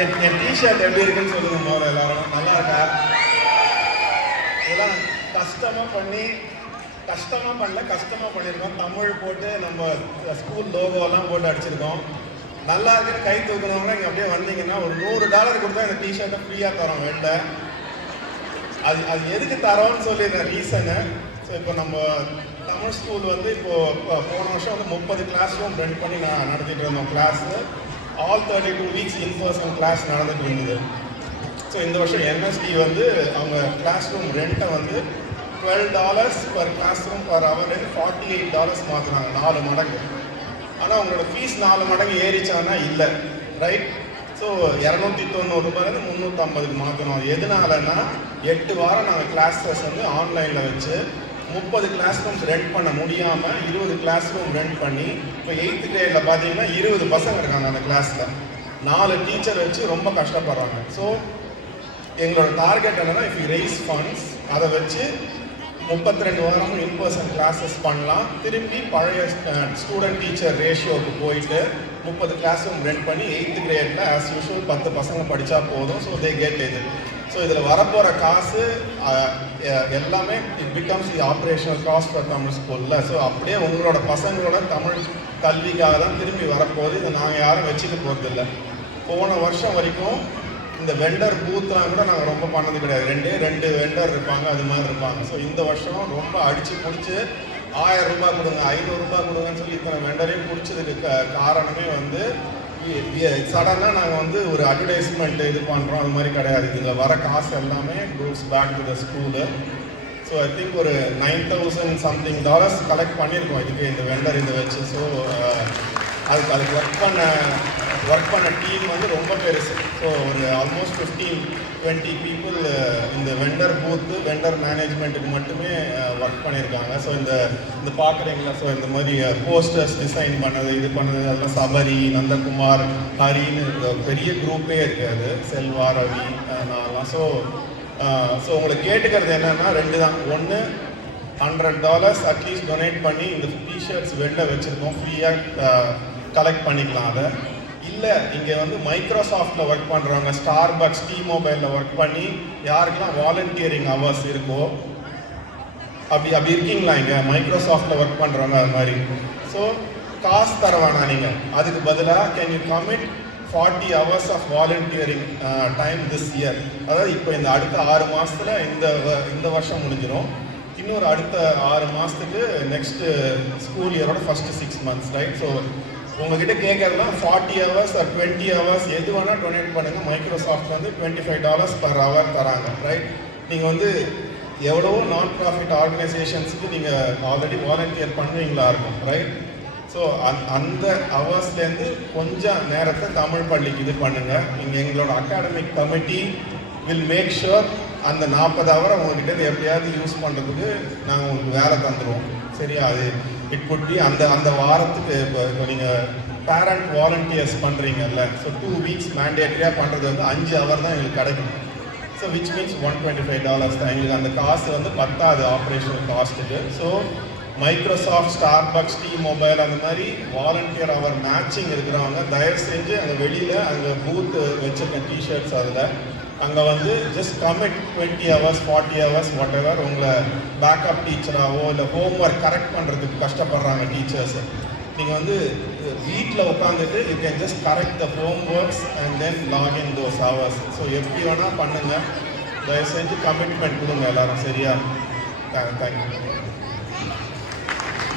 என் T shirt எப்படி இருக்குன்னு சொல்லுங்க போகிற எல்லாரும். நல்லா இருக்கா? இதெல்லாம் கஷ்டமாக பண்ணியிருக்கோம். தமிழ் போட்டு நம்ம ஸ்கூல் லோகோலாம் போட்டு அடிச்சிருக்கோம். நல்லா இருக்குன்னு கை தூக்குறவங்க இங்கே அப்படியே வந்தீங்கன்னா ஒரு $100 கொடுத்தா இந்த டிஷர்ட்டை ஃப்ரீயாக தரோம் வெளில. அது எதுக்கு தரோன்னு சொல்லி ரீசனு. ஸோ இப்போ நம்ம தமிழ் ஸ்கூல் வந்து இப்போது போன வருஷம் வந்து 30 கிளாஸ் ரூம் ரெண்ட் பண்ணி நான் நடத்திட்டு இருந்தோம் class. All 32 weeks in person class நடந்துட்டு இருந்தது. ஸோ இந்த வருஷம் என்எஸ்டி வந்து அவங்க கிளாஸ் ரூம் ரெண்ட்டை வந்து $12 per class room per hour $48 மாற்றினாங்க, 4 மடங்கு. ஆனால் அவங்களோட ஃபீஸ் 4 மடங்கு ஏறிச்சானா இல்லை, ரைட்? ஸோ $290 350 மாற்றணும். எதனாலன்னா 8 வாரம் நாங்கள் கிளாஸஸ் வந்து ஆன்லைனில் வச்சு 30 கிளாஸ் ரூம்ஸ் ரெண்ட் பண்ண முடியாமல் 20 கிளாஸ் ரூம் ரெண்ட் பண்ணி இப்போ 8th கிரேடில் பார்த்தீங்கன்னா 20 பசங்க இருக்காங்க அந்த கிளாஸில். 4 டீச்சர் வச்சு ரொம்ப கஷ்டப்படுறாங்க. ஸோ எங்களோட டார்கெட் என்னன்னா, இஃப் யூ ரைஸ் ஃபண்ட்ஸ் அதை வச்சு 32 வாரமும் இன்பர்சன் கிளாஸஸ் பண்ணலாம். திரும்பி பழைய ஸ்டூடெண்ட் டீச்சர் ரேஷியோவுக்கு போயிட்டு 30 கிளாஸ் ரூம் ரெண்ட் பண்ணி 8th கிரேடில் ஆஸ் யூஷுவல் 10 பசங்க படித்தா போதும். ஸோ தே கெட் இது. ஸோ இதில் வரப்போகிற காசு எல்லாமே it becomes the operational cost for Tamil ஸ்கூலில். ஸோ அப்படியே உங்களோட பசங்களோட தமிழ் கல்விக்காக தான் திரும்பி வரப்போகுது. இதை நாங்கள் யாரும் வச்சுக்க போகிறதில்ல. போன வருஷம் வரைக்கும் இந்த வெண்டர் பூத்லாம் கூட நாங்கள் ரொம்ப பண்ணது கிடையாது. 2 வெண்டர் இருப்பாங்க, அது மாதிரி இருப்பாங்க. ஸோ இந்த வருஷம் ரொம்ப அடித்து பிடிச்சி $1000 கொடுங்க, $500 கொடுங்கன்னு சொல்லி இத்தனை வெண்டரையும் பிடிச்சதுக்கு காரணமே வந்து சடனாக நாங்கள் வந்து ஒரு அட்வர்டைஸ்மெண்ட் இது பண்ணுறோம், அது மாதிரி கிடையாது. இதில் வர காசு எல்லாமே goes back to the school. So I think ஒரு $9,000 something கலெக்ட் பண்ணியிருக்கோம் இதுக்கு, இந்த வெண்டர் இதை வச்சு. ஸோ அதுக்கு ஒர்க் பண்ண டீம் வந்து ரொம்ப பெருசு. ஸோ ஒரு ஆல்மோஸ்ட் 15-20 பீப்புள் இந்த வெண்டர் பூத்து வெண்டர் மேனேஜ்மெண்ட்டுக்கு மட்டுமே ஒர்க் பண்ணியிருக்காங்க. ஸோ இந்த பார்க்குறீங்களா? ஸோ இந்த மாதிரி போஸ்டர்ஸ் டிசைன் பண்ணது, இது பண்ணது, அதெல்லாம் சபரி, நந்தகுமார், ஹரின்னு பெரிய குரூப்பே இருக்காது, செல்வா, ரவி, நான்லாம். ஸோ உங்களுக்கு கேட்டுக்கிறது என்னென்னா 2 தான். ஒன்று, $100 அட்லீஸ்ட் டொனேட் பண்ணி இந்த டிஷர்ட்ஸ் வெளில வச்சுருக்கோம், ஃப்ரீயாக கலெக்ட் பண்ணிக்கலாம். அதை இல்லை இங்கே வந்து மைக்ரோசாஃப்டில் ஒர்க் பண்ணுறவங்க, ஸ்டார்பக்ஸ், T-Mobile ஒர்க் பண்ணி யாருக்கெல்லாம் வாலண்டியரிங் ஹவர்ஸ் இருக்கோ அப்படி இருக்கீங்களா இங்கே மைக்ரோசாஃப்டில் ஒர்க் பண்ணுறவங்க அது மாதிரி. ஸோ காசு தர வேணாம் நீங்கள், அதுக்கு பதிலாக can you commit 40 hours of volunteering time this year. அதாவது இப்போ இந்த அடுத்த 6 மாதத்தில் இந்த வருஷம் முடிஞ்சிடும். இன்னொரு அடுத்த 6 மாதத்துக்கு நெக்ஸ்ட்டு ஸ்கூல் இயரோட ஃபஸ்ட்டு 6 months, ரைட்? ஸோ உங்ககிட்ட கேட்கறதுலாம் 40 hours or 20 hours எது வேணால் டொனேட் பண்ணுங்கள். மைக்ரோசாஃப்ட் வந்து $25 per hour தராங்க, ரைட்? நீங்கள் வந்து எவ்வளவோ நான் ப்ராஃபிட் ஆர்கனைசேஷன்ஸுக்கு நீங்கள் ஆல்ரெடி வாலண்டியர் பண்ணுவீங்களா இருக்கும், ரைட்? ஸோ அந்த ஹவர்ஸ்லேருந்து கொஞ்சம் நேரத்தை தமிழ் பள்ளிக்கு இது பண்ணுங்கள். நீங்கள் எங்களோட academic committee will make sure அந்த 40 hour உங்ககிட்ட எப்படியாவது யூஸ் பண்ணுறதுக்கு நாங்கள் உங்களுக்கு வேலை தந்துடுவோம், சரியா? அது இட் குட் பி அந்த வாரத்துக்கு இப்போ நீங்கள் பேரண்ட் வாலண்டியர்ஸ் பண்ணுறீங்கல்ல, ஸோ 2 weeks மேண்டேட்டரியாக பண்ணுறது வந்து 5 hour தான் எங்களுக்கு கிடைக்கும். ஸோ விச் மீன்ஸ் $125 தான். எங்களுக்கு அந்த காசு வந்து பத்தாது ஆப்ரேஷனல் காஸ்ட்டுக்கு. ஸோ மைக்ரோசாஃப்ட், ஸ்டார்பக்ஸ், T-Mobile அந்த மாதிரி வாலண்டியர் அவர் மேட்சிங் இருக்கிறவங்க தயவு செஞ்சு அங்கே வெளியில் அங்கே பூத்து வச்சுருக்கேன் டிஷர்ட்ஸ், அதில் அங்கே வந்து just commit 20 hours 40 hours whatever. உங்களை பேக்கப் டீச்சராகவோ இல்லை ஹோம் ஒர்க் கரெக்ட் பண்ணுறதுக்கு கஷ்டப்படுறாங்க டீச்சர்ஸ், நீங்கள் வந்து வீட்டில் உட்காந்துட்டு you can just correct the home works and then log in those hours. So எப்படி வேணால் பண்ணுங்கள், தயவு செஞ்சு கமிட்மெண்ட் கொடுங்க எல்லாரும், சரியா? தேங்க்யூ.